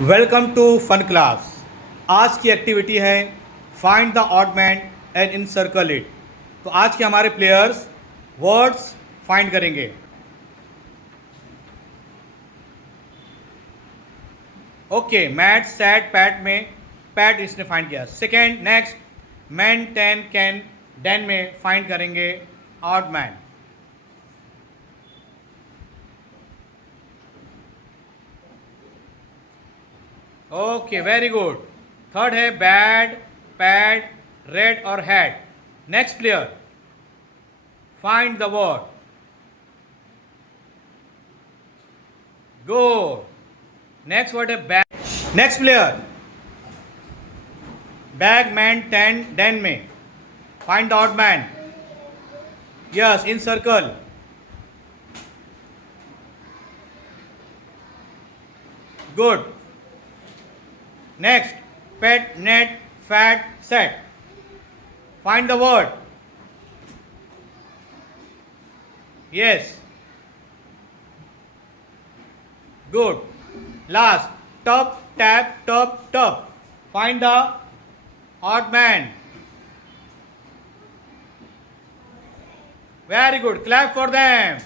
Welcome to fun class. आज की activity है find the odd man and in circle it. तो आज के हमारे प्लेयर्स वर्ड्स फाइंड करेंगे। ओके, मैट सैट पैट में पैट इसने फाइंड किया। Second, next man ten can Dan में फाइंड करेंगे odd man. Okay, very good. Third है बैड पैड रेड और had. Next player find the word. Good. Next word है bag. Next player bag man ten den में find the odd man. Yes, in circle. Good. Next pet net fat set. Find the word. Yes. Good. Last. Top, tap, top, top. Find the odd man. Very good. Clap for them.